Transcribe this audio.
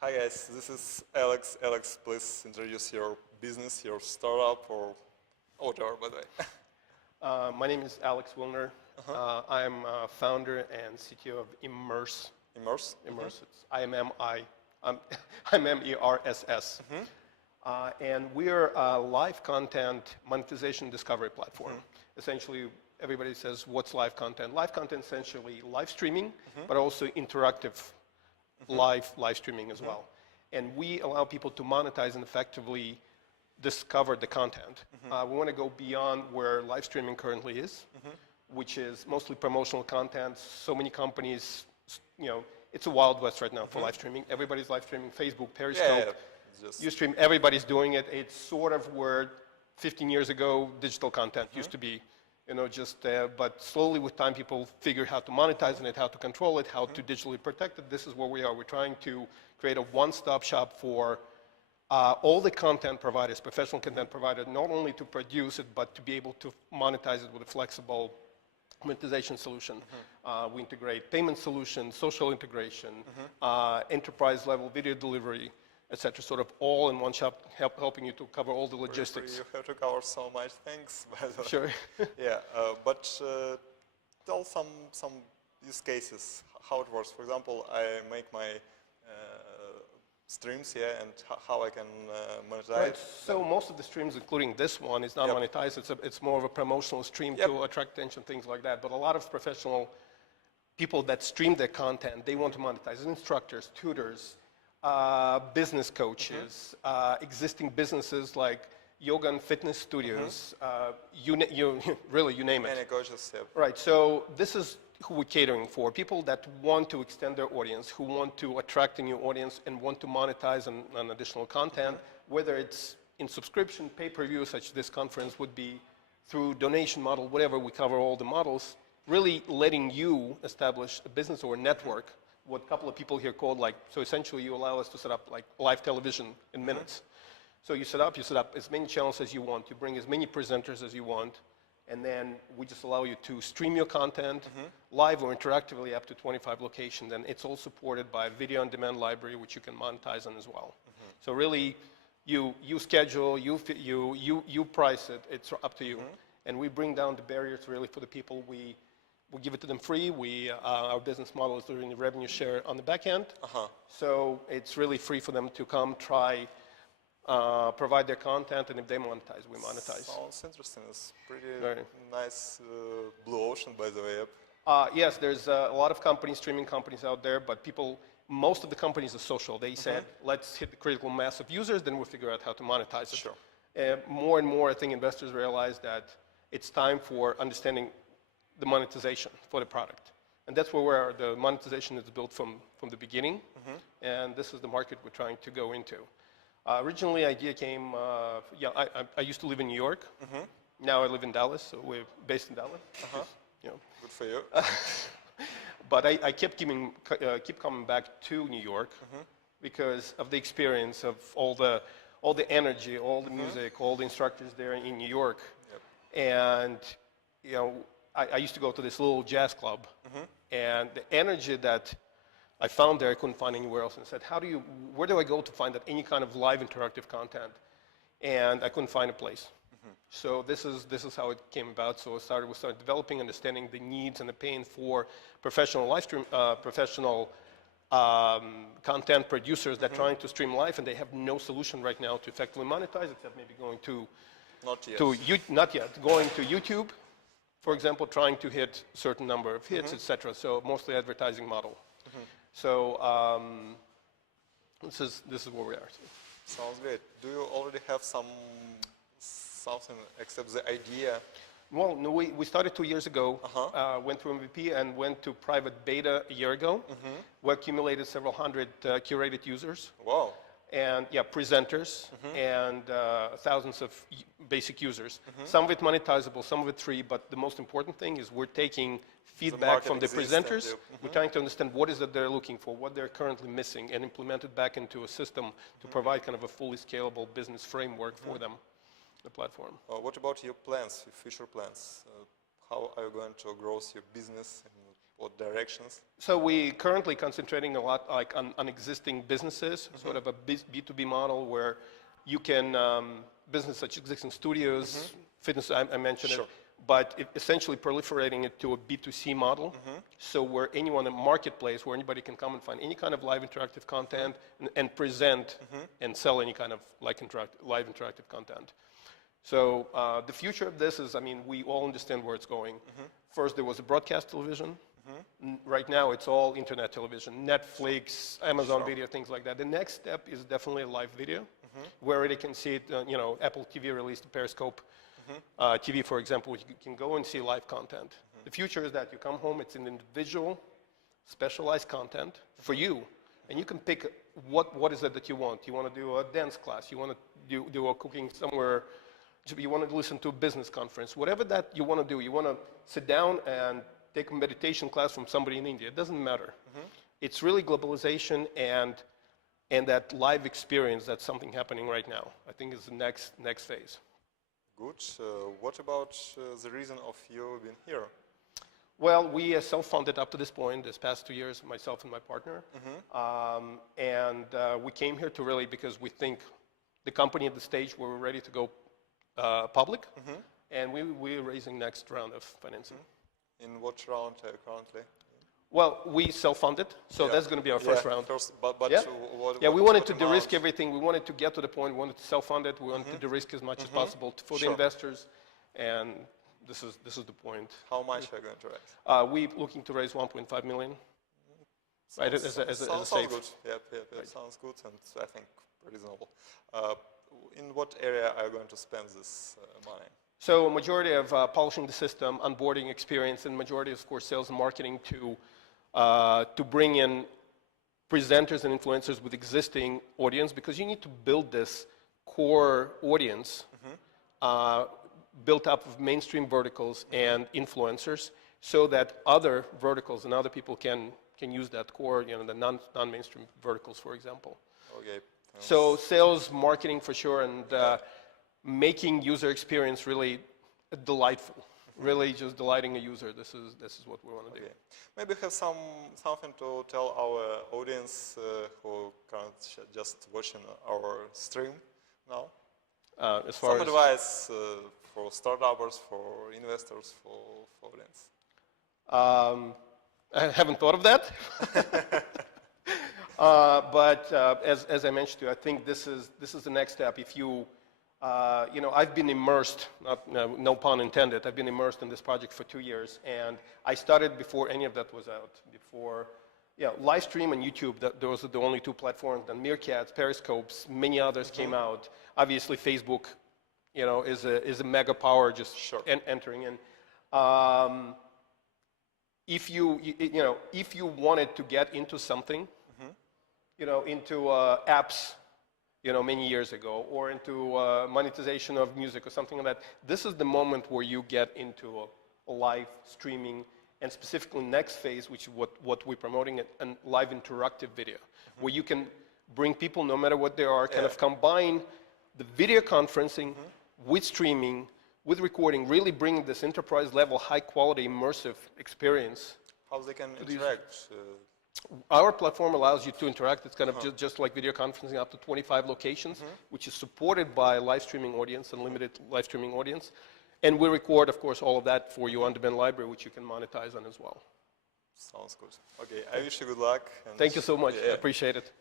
Hi guys, this is Alex. Alex, please introduce your business, your startup, or whatever, by the way. My name is Alex Wilner. Uh-huh. I'm founder and CTO of Immerss. Immerss? Immerss, it's I-M-M-I, I'm M-E-R-S-S. And we're a live content monetization discovery platform. Essentially, everybody says, what's live content? Live content essentially live streaming, but also interactive live streaming as well. And we allow people to monetize and effectively discover the content. We want to go beyond where live streaming currently is, which is mostly promotional content. So many companies, it's a wild west right now for live streaming. Everybody's live streaming, Facebook, Periscope, Ustream, everybody's doing it. It's sort of where 15 years ago digital content used to be. But slowly with time, people figure how to monetize it, how to control it, how to digitally protect it. This is where we are. We're trying to create a one-stop shop for all the content providers, professional content providers, not only to produce it, but to be able to monetize it with a flexible monetization solution. We integrate payment solutions, social integration, enterprise-level video delivery, etc. Sort of all in one shop, helping you to cover all the logistics. You have to cover so much things, by the way. Sure. Yeah, but tell some use cases, how it works. For example, I make my streams here, and how I can monetize. Right. So most of the streams, including this one, is not monetized. It's more of a promotional stream to attract attention, things like that. But a lot of professional people that stream their content, they want to monetize. Instructors, tutors, business coaches, existing businesses like yoga and fitness studios, really, you name it. Many coaches, Right, so this is who we're catering for. People that want to extend their audience, who want to attract a new audience and want to monetize on additional content, whether it's in subscription, pay-per-view, such this conference would be, through donation model, whatever, we cover all the models, really letting you establish a business or a network, what a couple of people here called so essentially you allow us to set up live television in minutes. So you set up as many channels as you want, you bring as many presenters as you want, and then we just allow you to stream your content live or interactively up to 25 locations, and it's all supported by a video on demand library, which you can monetize on as well. So really, you schedule, you price it, it's up to you. And we bring down the barriers really for the people. We give it to them free. Our business model is doing the revenue share on the back end. So it's really free for them to come, try, provide their content, and if they monetize, we monetize. Sounds interesting. It's pretty nice blue ocean, by the way. Yes, there's a lot of companies, streaming companies out there, but most of the companies are social. They said, let's hit the critical mass of users, then we'll figure out how to monetize it. Sure. More and more, I think investors realize that it's time for understanding the monetization for the product. And that's where the monetization is built from the beginning, and this is the market we're trying to go into. Originally, idea came, I used to live in New York. Now I live in Dallas, so we're based in Dallas. Good for you. But I keep coming back to New York because of the experience of all the energy, all the music, all the instructors there in New York. And I used to go to this little jazz club, and the energy that I found there, I couldn't find anywhere else, and said, where do I go to find that any kind of live interactive content? And I couldn't find a place. So this is how it came about. So we started developing, understanding the needs and the pain for professional live stream, professional content producers that are trying to stream live, and they have no solution right now to effectively monetize, except maybe going not yet, going to YouTube, for example, trying to hit a certain number of hits, etc. So mostly advertising model. So this is where we are. Sounds great. Do you already have something except the idea? Well, no, we started 2 years ago, went through MVP and went to private beta a year ago. We accumulated several hundred curated users. Wow. And presenters and thousands of basic users. Some of it monetizable, some of it free, but the most important thing is we're taking feedback from the presenters. We're trying to understand what is it they're looking for, what they're currently missing, and implement it back into a system to provide kind of a fully scalable business framework for them, the platform. What about your plans, your future plans? How are you going to grow your business? what directions? So we currently concentrating a lot like on existing businesses, sort of a B2B model where you can, business such as existing studios, fitness, I mentioned it, but essentially proliferating it to a B2C model. So where anyone in marketplace, where anybody can come and find any kind of live interactive content and present and sell any kind of like live interactive content. So the future of this is, I mean, we all understand where it's going. First, there was a broadcast television. Right now, it's all internet television, Netflix, Amazon Video, things like that. The next step is definitely live video, where you can see it, you know, Apple TV released the Periscope TV, for example, which you can go and see live content. The future is that you come home, it's an individual, specialized content for you, and you can pick what is it that you want. You want to do a dance class, you want to do a cooking somewhere, you want to listen to a business conference, whatever that you want to do. You want to sit down and take a meditation class from somebody in India. It doesn't matter. It's really globalization and that live experience. That's something happening right now. I think is the next phase. Good. What about the reason of you being here? Well, we self-funded up to this point, this past 2 years, myself and my partner. And we came here to really, because we think the company at the stage where we're ready to go public, and we're raising next round of financing. In what round currently? Well, we self-funded, so that's going to be our first round. But we wanted to de-risk everything. We wanted to get to the point. We wanted to self-fund it. We wanted to de-risk as much as possible for the investors, and this is the point. How much are you going to raise? We're looking to raise 1.5 million. Sounds good. Sounds good, and I think reasonable. In what area are you going to spend this money? So a majority of polishing the system, onboarding experience, and majority, of course, sales and marketing to bring in presenters and influencers with existing audience, because you need to build this core audience built up of mainstream verticals and influencers, so that other verticals and other people can use that core, you know, the non-mainstream verticals, for example. Okay. So sales, marketing for sure, and making user experience really delightful, really just delighting a user. This is what we want to do. Maybe have something to tell our audience who currently just watching our stream now. As far some advice for startups, for investors, for audience. I haven't thought of that. But as I mentioned to you, I think this is the next step. If you you know, I've been immersed, no pun intended, I've been immersed in this project for 2 years, and I started before any of that was out. Before, live stream and YouTube, those are the only 2 platforms. Then Meerkats, Periscopes, many others came out. Obviously, Facebook, you know, is a mega power just entering in. If you wanted to get into something, you know, into apps, you know, many years ago, or into monetization of music or something like that, this is the moment where you get into a live streaming, and specifically next phase, which is what we're promoting, a live interactive video, where you can bring people, no matter what they are, kind of combine the video conferencing with streaming, with recording, really bringing this enterprise level, high quality, immersive experience. How they can interact? Our platform allows you to interact. It's kind of just like video conferencing, up to 25 locations, which is supported by a live streaming audience, unlimited live streaming audience. And we record, of course, all of that for you on-demand library, which you can monetize on as well. Sounds good. Okay, I wish you good luck. Thank you so much. I appreciate it.